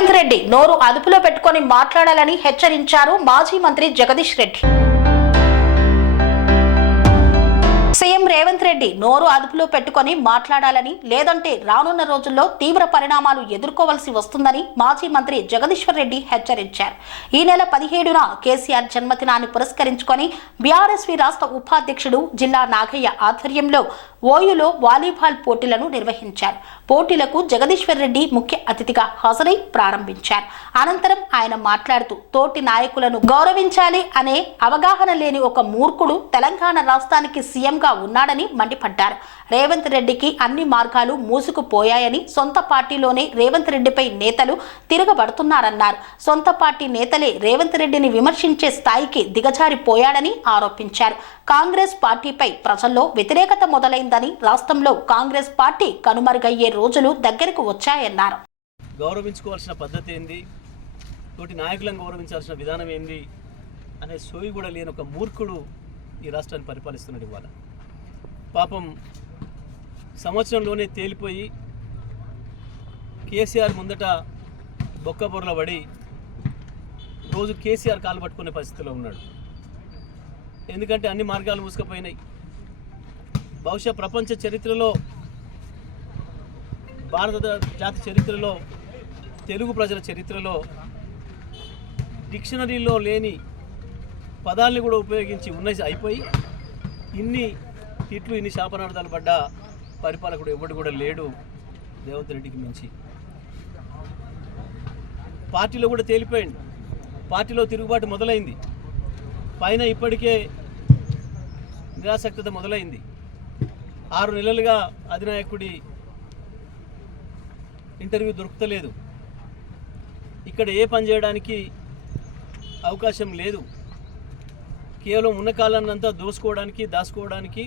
రేవంత్ రెడ్డి నోరు అదుపులో పెట్టుకొని మాట్లాడాలని హెచ్చరించారు మాజీ మంత్రి జగదీష్ రెడ్డి. సీఎం రేవంత్ రెడ్డి నోరు అదుపులో పెట్టుకొని మాట్లాడాలని, లేదంటే రానున్న రోజుల్లో తీవ్ర పరిణామాలు ఎదుర్కోవాల్సి వస్తుందని మాజీ మంత్రి జగదీశ్వర్ రెడ్డి హెచ్చరించారు. ఈ నెల 17న కేసీఆర్ జన్మదినాన్ని పురస్కరించుకొని బీఆర్ఎస్వి రాష్ట్ర ఉపాధ్యక్షుడు జిల్లా నాగయ్య ఆధ్వర్యంలో ఓయూలో వాలీబాల్ పోటీలను నిర్వహించారు. పోటీలకు జగదీశ్వర్ రెడ్డి ముఖ్య అతిథిగా హాజరై ప్రారంభించారు. అనంతరం ఆయన మాట్లాడుతూ తోటి నాయకులను గౌరవించాలి అనే అవగాహన లేని ఒక మూర్ఖుడు తెలంగాణ రాష్ట్రానికి సీఎంగా ఉన్నాడని మండిపడ్డారు. రేవంత్ రెడ్డికి అన్ని మార్గాలు మూసుకుపోయాయని, సొంత పార్టీలోనే రేవంత్ రెడ్డిపై నేతలు తిరగబడుతున్నారన్నారు. సొంత పార్టీ నేతలే రేవంత్ రెడ్డిని విమర్శించే స్థాయికి దిగజారిపోయాడని ఆరోపించారు. కాంగ్రెస్ పార్టీపై ప్రజల్లో వ్యతిరేకత మొదలైందని, రాష్ట్రంలో కాంగ్రెస్ పార్టీ కనుమరుగయ్యే రోజులు దగ్గరకు వచ్చాయన్నారు. గౌరవించుకోవాల్సిన పద్ధతి ఏంది, తోటి నాయకులను గౌరవించాల్సిన విధానం ఏంది అనే సోయి కూడా లేని ఒక మూర్ఖుడు ఈ రాష్ట్రాన్ని పరిపాలిస్తున్నాడు. ఇవాళ పాపం సంవత్సరంలోనే తేలిపోయి కేసీఆర్ ముందట బొక్కబొర్ల పడి రోజు కేసీఆర్ కాలు పట్టుకునే పరిస్థితిలో ఉన్నాడు. ఎందుకంటే అన్ని మార్గాలు మూసుకుపోయినాయి. బహుశా ప్రపంచ చరిత్రలో, భారత జాతి చరిత్రలో, తెలుగు ప్రజల చరిత్రలో డిక్షనరీలో లేని పదాలని కూడా ఉపయోగించి ఉన్నది అయిపోయి ఇన్ని తిట్లు, ఇన్ని శాపనార్థాలు పడ్డ పరిపాలకుడు ఎవడు కూడా లేడు రేవంత్ రెడ్డికి మించి. పార్టీలో కూడా తేలిపోయింది. పార్టీలో తిరుగుబాటు మొదలైంది. పైన ఇప్పటికే నిరాసక్తత మొదలైంది. 6 నెలలుగా అధినాయకుడి ఇంటర్వ్యూ దొరుకుతలేదు. ఇక్కడ ఏ పని చేయడానికి అవకాశం లేదు. కేవలం ఉన్న కాలాన్నంతా దోసుకోవడానికి, దాచుకోవడానికి,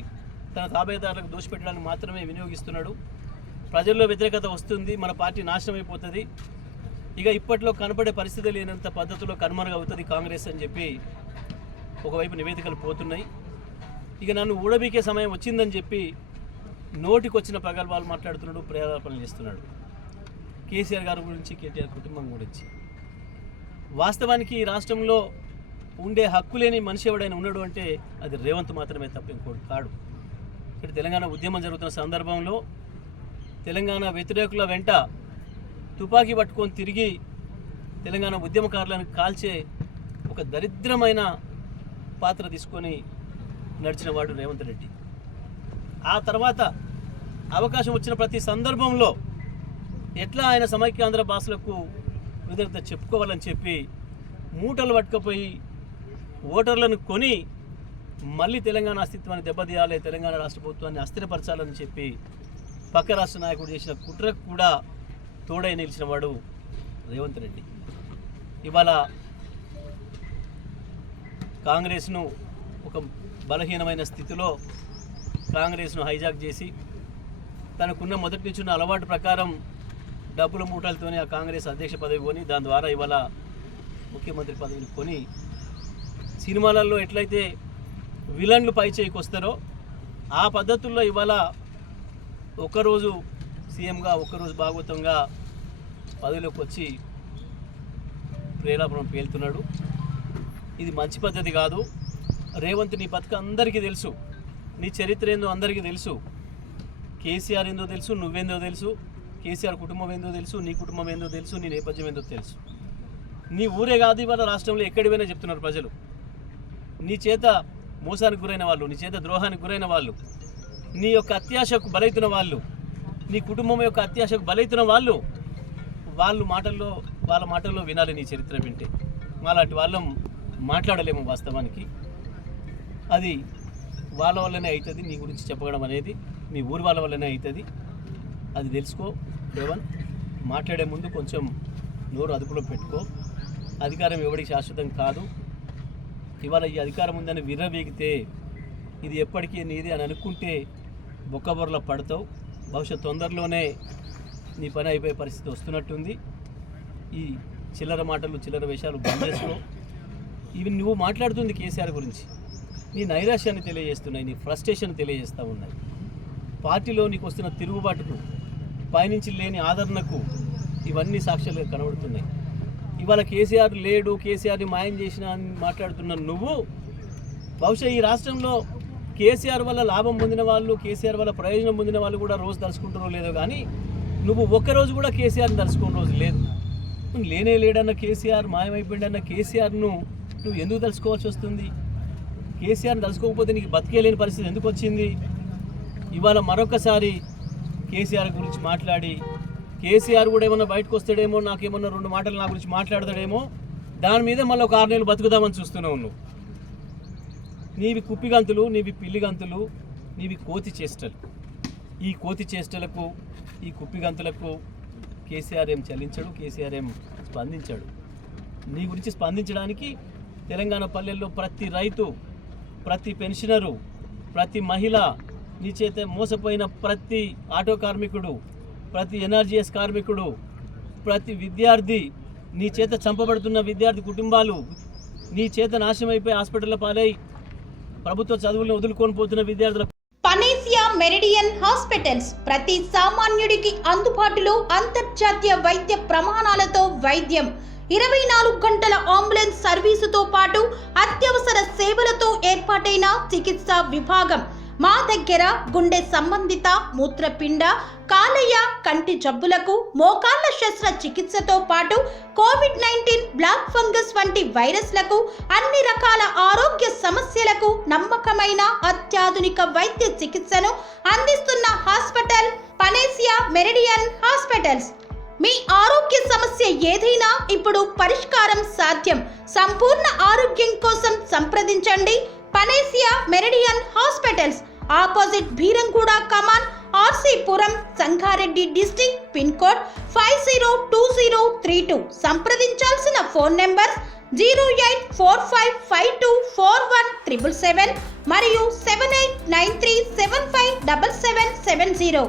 తన తాబేదారులకు దోషపెట్టడానికి మాత్రమే వినియోగిస్తున్నాడు. ప్రజల్లో వ్యతిరేకత వస్తుంది, మన పార్టీ నాశనం అయిపోతుంది, ఇక ఇప్పట్లో కనపడే పరిస్థితి లేనంత పద్ధతిలో కనుమరుగవుతుంది కాంగ్రెస్ అని చెప్పి ఒకవైపు నివేదికలు పోతున్నాయి. ఇక నన్ను ఊడబీకే సమయం వచ్చిందని చెప్పి నోటికొచ్చిన ప్రగల్భాలు మాట్లాడుతున్నాడు, ప్రేరేపణలు చేస్తున్నాడు. కేసీఆర్ గారి గురించి, కేటీఆర్ కుటుంబం గురించి. వాస్తవానికి ఈ రాష్ట్రంలో ఉండే హక్కు లేని మనిషి ఎవడైనా ఉన్నాడు అంటే అది రేవంత్ మాత్రమే తప్ప ఇంకోటి కాడు. ఇక్కడ తెలంగాణ ఉద్యమం జరుగుతున్న సందర్భంలో తెలంగాణ వ్యతిరేకుల వెంట తుపాకీ పట్టుకొని తిరిగి తెలంగాణ ఉద్యమకారులను కాల్చే ఒక దరిద్రమైన పాత్ర తీసుకొని నడిచిన వాడు రేవంత్ రెడ్డి. ఆ తర్వాత అవకాశం వచ్చిన ప్రతి సందర్భంలో ఎట్లా ఆయన సమైక్యాంధ్ర భాషలకు కృతజ్ఞత చెప్పుకోవాలని చెప్పి మూటలు పట్టుకుపోయి ఓటర్లను కొని మళ్ళీ తెలంగాణ అస్తిత్వాన్ని దెబ్బతీయాలి, తెలంగాణ రాష్ట్ర ప్రభుత్వాన్ని అస్థిరపరచాలని చెప్పి పక్క రాష్ట్ర నాయకుడు చేసిన కుట్రకు కూడా తోడై నిలిచిన వాడు రేవంత్ రెడ్డి. ఇవాళ కాంగ్రెస్ను ఒక బలహీనమైన స్థితిలో కాంగ్రెస్ను హైజాక్ చేసి తనకున్న మొదటి నుంచి ఉన్న అలవాటు ప్రకారం డబ్బుల మూటలతోనే ఆ కాంగ్రెస్ అధ్యక్ష పదవి కొని, దాని ద్వారా ఇవాళ ముఖ్యమంత్రి పదవిని కొని, సినిమాలలో ఎట్లయితే విలన్లు పై చేయికి వస్తారో ఆ పద్ధతుల్లో ఇవాళ ఒక్కరోజు సీఎంగా, ఒక్కరోజు భాగవతంగా పదవిలోకి వచ్చి ప్రేలాపనం పేలుతున్నాడు. ఇది మంచి పద్ధతి కాదు. రేవంత్, నీ బతుక అందరికీ తెలుసు, నీ చరిత్ర ఏందో అందరికీ తెలుసు. కేసీఆర్ ఏందో తెలుసు, నువ్వేందో తెలుసు, కేసీఆర్ కుటుంబం ఏందో తెలుసు, నీ కుటుంబం ఏందో తెలుసు, నీ నేపథ్యం ఏందో తెలుసు. నీ ఊరే కాదు, ఇవాళ రాష్ట్రంలో ఎక్కడివైనా చెప్తున్నారు ప్రజలు. నీ చేత మోసానికి గురైన వాళ్ళు, నీ చేత ద్రోహానికి గురైన వాళ్ళు, నీ యొక్క అత్యాశకు బలైతున్న వాళ్ళు, నీ కుటుంబం యొక్క అత్యాశకు బలైతున్న వాళ్ళు, వాళ్ళ మాటల్లో వినాలి నీ చరిత్ర వింటే. మాలాంటి వాళ్ళం మాట్లాడలేము. వాస్తవానికి అది వాళ్ళ వల్లనే అవుతుంది. నీ గురించి చెప్పడం అనేది నీ ఊరి వాళ్ళ వల్లనే అవుతుంది. అది తెలుసుకో రేవంత్. మాట్లాడే ముందు కొంచెం నోరు అదుపులో పెట్టుకో. అధికారం ఎవరికి శాశ్వతం కాదు. ఇవాళ ఈ అధికారం ఉందని విర్రవీగితే ఇది ఎప్పటికీ నీది అని అనుకుంటే బొక్కబొర్ల పడతావు. బహుశా తొందరలోనే నీ పని అయిపోయే పరిస్థితి వస్తున్నట్టుంది. ఈ చిల్లర మాటలు, చిల్లర వేషాలు బంద్ చేసుకో. ఇవి నువ్వు మాట్లాడుతుంది కేసీఆర్ గురించి నీ నైరాశ్యాన్ని తెలియజేస్తున్నాయి, నీ ఫ్రస్ట్రేషన్ తెలియజేస్తూ ఉన్నాయి. పార్టీలో నీకు వస్తున్న తిరుగుబాటుకు, పైనుంచి లేని ఆదరణకు ఇవన్నీ సాక్ష్యాలుగా కనబడుతున్నాయి. ఇవాళ కేసీఆర్ లేడు, కేసీఆర్ని మాయం చేసిన అని మాట్లాడుతున్న నువ్వు బహుశా ఈ రాష్ట్రంలో కేసీఆర్ వల్ల లాభం పొందిన వాళ్ళు, కేసీఆర్ వల్ల ప్రయోజనం పొందిన వాళ్ళు కూడా రోజు తలుచుకుంటారో లేదో కానీ నువ్వు ఒక్కరోజు కూడా కేసీఆర్ని తలుచుకున్న రోజు లేదు. లేనే లేడన్న కేసీఆర్, మాయమైపోయిందన్న కేసీఆర్ను నువ్వు ఎందుకు తలుచుకోవాల్సి వస్తుంది? కేసీఆర్ని తలుచుకోకపోతే నీకు బతికేలేని పరిస్థితి ఎందుకు వచ్చింది? ఇవాళ మరొకసారి కేసీఆర్ గురించి మాట్లాడి కేసీఆర్ కూడా ఏమన్నా బయటకు వస్తాడేమో, నాకేమన్నా 2 మాటలు నా గురించి మాట్లాడతాడేమో, దాని మీద మళ్ళీ ఒక 6 నెలలు బతుకుదామని చూస్తున్నావు నువ్వు. నీవి కుప్పిగంతులు, నీవి పిల్లిగంతులు, నీవి కోతి చేష్టలు. ఈ కోతి చేష్టలకు, ఈ కుప్పిగంతులకు కేసీఆర్ ఏం చెల్లించాడు, కేసీఆర్ ఏం స్పందించాడు. నీ గురించి స్పందించడానికి తెలంగాణ పల్లెల్లో ప్రతి రైతు, ప్రతి పెన్షనరు, ప్రతి మహిళ, నీ చేత మోసపోయిన ప్రతి ఆటో కార్మికుడు, ప్రతి ఎన్ఆర్జీఎస్ కార్మికుడు, ప్రతి విద్యార్థి, నీ చేత చంపబడుతున్న విద్యార్థి కుటుంబాలు, నీ చేత నాశనం అయిపోయి హాస్పిటల్లో పాలై ప్రభుత్వ చదువులను వదులుకొని పోతున్న విద్యార్థుల పనేసియా మెరిడియన్ హాస్పిటల్స్ ప్రతి సామాన్యుడికి అందుబాటులో అంతర్జాతీయ వైద్య ప్రమాణాలతో వైద్యం, 24 గంటల అంబులెన్స్ సర్వీసుతో పాటు అత్యవసర సేవలతో ఏర్పాటైన చికిత్సా విభాగం. మా దగ్గర గుండె సంబంధిత, మూత్రపిండ, కాలేయ, కంటి జబ్బులకు, మోకాళ్ల శస్త్ర చికిత్సతో పాటు కోవిడ్-19, బ్లాక్ ఫంగస్ వంటి వైరస్లకు, అన్ని రకాల ఆరోగ్య సమస్యలకు నమ్మకమైన అత్యాధునిక వైద్య చికిత్సను అందిస్తున్న హాస్పిటల్ పనేసియా మెరిడియన్ హాస్పిటల్స్. మీ ఆరోగ్య సమస్య ఏదైనా ఇప్పుడు పరిష్కారం సాధ్యం. సంపూర్ణ ఆరోగ్యం కోసం సంప్రదించండి Panacea Meridian hospitals, opposite Bheeramguda Kaman, RC Puram, Sangareddy district, pin code 502032. సంప్రదించాల్సిన ఫోన్ నెంబర్ 0845524177 మరియు 7893757770.